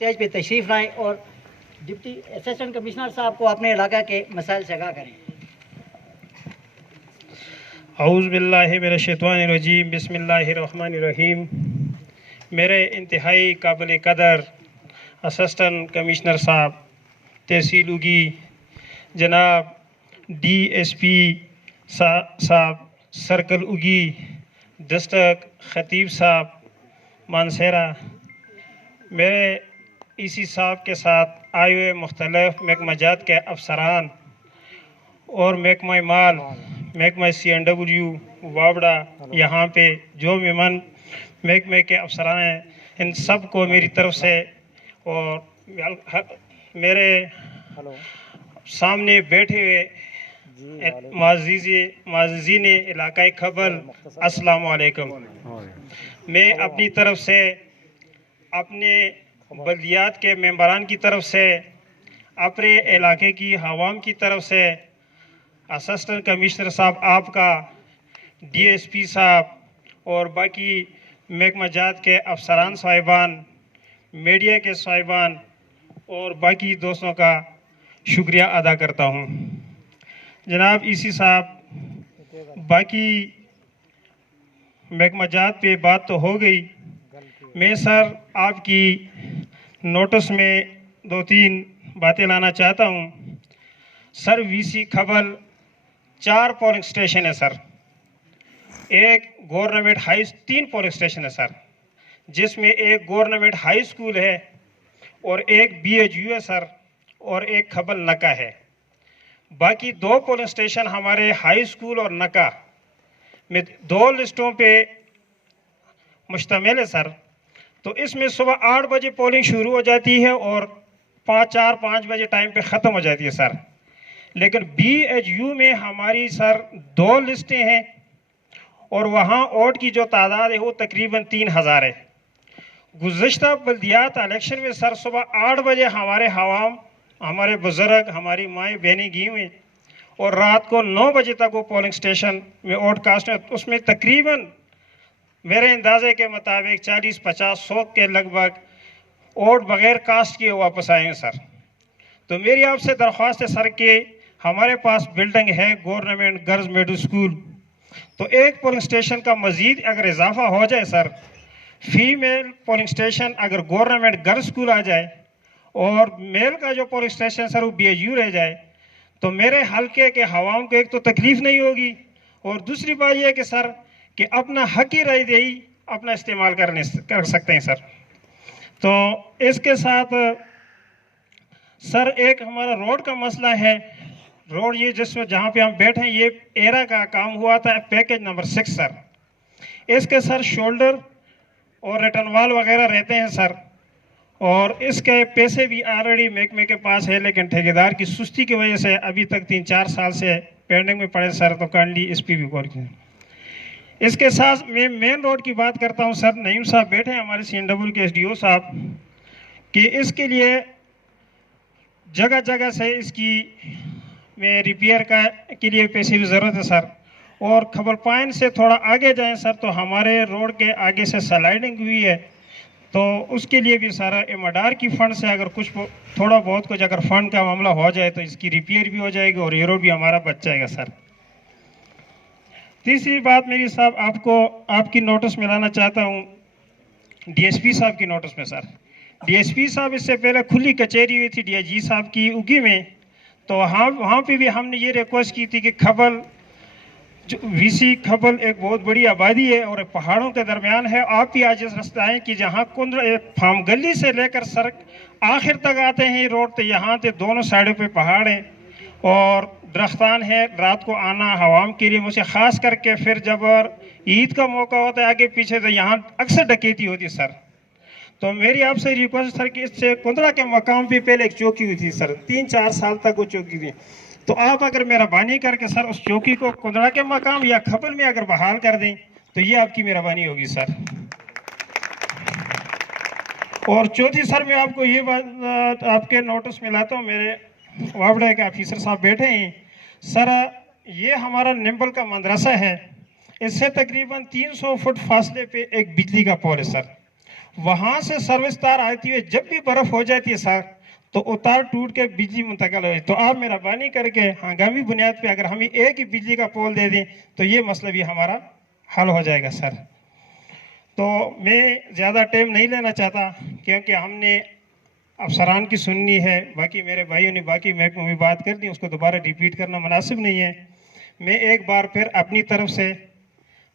Stage پہ تشریف لائیں اور ڈپٹی اسسٹنٹ کمشنر صاحب کو اپنے علاقہ کے مسائل سے آگاہ کریں۔ اعوذ باللہ من الشیطان الرجیم، بسم اللہ الرحمن الرحیم۔ میرے انتہائی قابل قدر اسسٹنٹ کمشنر صاحب تحصیل اگی، جناب ڈی ایس پی صاحب سرکل اگی، ڈسٹرکٹ خطیب صاحب مانسہرہ، میرے ای سی صاحب کے ساتھ آئے ہوئے مختلف محکمہ جات کے افسران اور محکمہ مال، محکمہ سی این ڈبلیو وابڑا، یہاں پہ جو ممن محکمے کے افسران ہیں، ان سب کو میری طرف سے اور میرے سامنے بیٹھے ہوئے معززین علاقۂ خبل، السلام علیکم۔ میں اپنی طرف سے، اپنے بلدیات کے ممبران کی طرف سے، اپنے علاقے کی عوام کی طرف سے، اسسٹنٹ کمشنر صاحب آپ کا، ڈی ایس پی صاحب اور باقی محکمہ جات کے افسران صاحبان، میڈیا کے صاحبان اور باقی دوستوں کا شکریہ ادا کرتا ہوں۔ جناب ای سی صاحب، باقی محکمہ جات پہ بات تو ہو گئی، میں سر آپ کی نوٹس میں 2-3 باتیں لانا چاہتا ہوں۔ سر وی سی خبل 4 پولنگ سٹیشن ہے سر، ایک گورنمنٹ 3 پولنگ سٹیشن ہے سر، جس میں ایک گورنمنٹ ہائی اسکول ہے اور ایک بی ایچ یو ہے سر، اور ایک خبل نکا ہے۔ باقی 2 پولنگ سٹیشن ہمارے ہائی اسکول اور نکا میں 2 لسٹوں پہ مشتمل ہے سر۔ تو اس میں صبح 8 بجے پولنگ شروع ہو جاتی ہے اور 4-5 بجے ٹائم پہ ختم ہو جاتی ہے سر۔ لیکن بی ایچ یو میں ہماری سر 2 لسٹیں ہیں اور وہاں ووٹ کی جو تعداد ہے وہ تقریباً 3000 ہے۔ گزشتہ بلدیات الیکشن میں سر صبح 8 بجے ہمارے عوام، ہمارے بزرگ، ہماری مائیں بہنیں گئی ہوئیں اور رات کو 9 بجے تک وہ پولنگ سٹیشن میں ووٹ کاسٹ ہے۔ اس میں تقریباً میرے اندازے کے مطابق 40-50-100 کے لگ بھگ ووٹ بغیر کاسٹ کیے واپس آئے ہیں سر۔ تو میری آپ سے درخواست ہے سر کہ ہمارے پاس بلڈنگ ہے گورنمنٹ گرلز میڈل اسکول، تو ایک پولنگ سٹیشن کا مزید اگر اضافہ ہو جائے سر، فیمیل پولنگ سٹیشن اگر گورنمنٹ گرلز اسکول آ جائے اور میل کا جو پولنگ سٹیشن سر وہ بی ایچ یو رہ جائے، تو میرے حلقے کے عوام کو ایک تو تکلیف نہیں ہوگی، اور دوسری بات یہ ہے کہ سر کہ اپنا حقی رائے دہی اپنا استعمال کر سکتے ہیں سر۔ تو اس کے ساتھ سر ایک ہمارا روڈ کا مسئلہ ہے، روڈ یہ جہاں پہ ہم بیٹھے ہیں، یہ ایرا کا کام ہوا تھا پیکج نمبر 6 سر۔ اس کے سر شولڈر اور ریٹرن وال وغیرہ رہتے ہیں سر، اور اس کے پیسے بھی آلریڈی محکمے کے پاس ہے، لیکن ٹھیکیدار کی سستی کی وجہ سے ابھی تک 3-4 سال سے پینڈنگ میں پڑے سر، تو کائنڈلی اس پہ بھی غور کیجیے۔ اس کے ساتھ میں مین روڈ کی بات کرتا ہوں سر، نعیم صاحب بیٹھے ہیں ہمارے سی این ڈبلیو کے ایس ڈی او صاحب، کہ اس کے لیے جگہ جگہ سے اس کی میں ریپیئر کے لیے پیسے بھی ضرورت ہے سر، اور خبل پائن سے تھوڑا آگے جائیں سر تو ہمارے روڈ کے آگے سے سلائڈنگ ہوئی ہے، تو اس کے لیے بھی سارا امڈار کی فنڈ سے اگر کچھ تھوڑا بہت کچھ اگر فنڈ کا معاملہ ہو جائے تو اس کی ریپیئر بھی ہو جائے گی اور یہ روڈ بھی ہمارا بچ جائے گا سر۔ تیسری بات میری صاحب آپ کی نوٹس میں لانا چاہتا ہوں، ڈی ایس پی صاحب کی نوٹس میں سر۔ ڈی ایس پی صاحب اس سے پہلے کھلی کچہری ہوئی تھی ڈی آئی جی صاحب کی اگی میں، تو وہاں پہ بھی ہم نے یہ ریکویسٹ کی تھی کہ خبل وی سی خبل ایک بہت بڑی آبادی ہے اور پہاڑوں کے درمیان ہے، آپ بھی آج اس راستے آئیں کہ جہاں فارم گلی سے لے کر سڑک آخر تک آتے ہیں روڈ، تو یہاں سے دونوں سائڈوں پہ پہاڑ ہیں اور درختان ہے، رات کو آنا عوام کے لیے مجھے خاص کر کے پھر جب عید کا موقع ہوتا ہے آگے پیچھے تو یہاں اکثر ڈکیتی ہوتی سر۔ تو میری آپ سے ریکویسٹ سر کہ اس سے کندرا کے مقام پہ پہلے ایک چوکی ہوئی تھی سر، 3-4 سال تک وہ چوکی تھی، تو آپ اگر مہربانی کر کے سر اس چوکی کو کندرا کے مقام یا خبل میں اگر بحال کر دیں تو یہ آپ کی مہربانی ہوگی سر۔ اور چوتھی سر میں آپ کو یہ بات آپ کے نوٹس میں لاتا ہوں، میرے وابڑے کے آفیسر صاحب بیٹھے ہیں سر، یہ ہمارا نمبل کا مدرسہ ہے، اس سے تقریباً 300 فٹ فاصلے پہ ایک بجلی کا پول ہے سر۔ وہاں سے سروس تار آتی ہے، جب بھی برف ہو جاتی ہے سر تو وہ تار ٹوٹ کے بجلی منتقل ہو جاتی ہے۔ تو آپ مہربانی کر کے ہنگامی بنیاد پہ اگر ہمیں ایک ہی بجلی کا پول دے دیں تو یہ مسئلہ بھی ہمارا حل ہو جائے گا سر۔ تو میں زیادہ ٹائم نہیں لینا چاہتا کیونکہ ہم نے افسران کی سننی ہے، باقی میرے بھائیوں نے باقی محکموں میں بات کر دی، اس کو دوبارہ ریپیٹ کرنا مناسب نہیں ہے۔ میں ایک بار پھر اپنی طرف سے،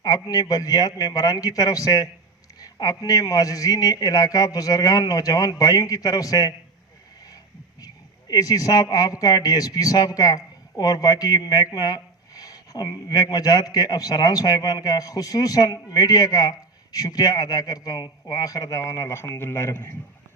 اپنے بلدیات ممبران کی طرف سے، اپنے معززین علاقہ بزرگان نوجوان بھائیوں کی طرف سے، اے سی صاحب آپ کا، ڈی ایس پی صاحب کا اور باقی محکمہ جات کے افسران صاحبان کا، خصوصاً میڈیا کا شکریہ ادا کرتا ہوں۔ وآخر دعوانا الحمدللہ رب العالمین۔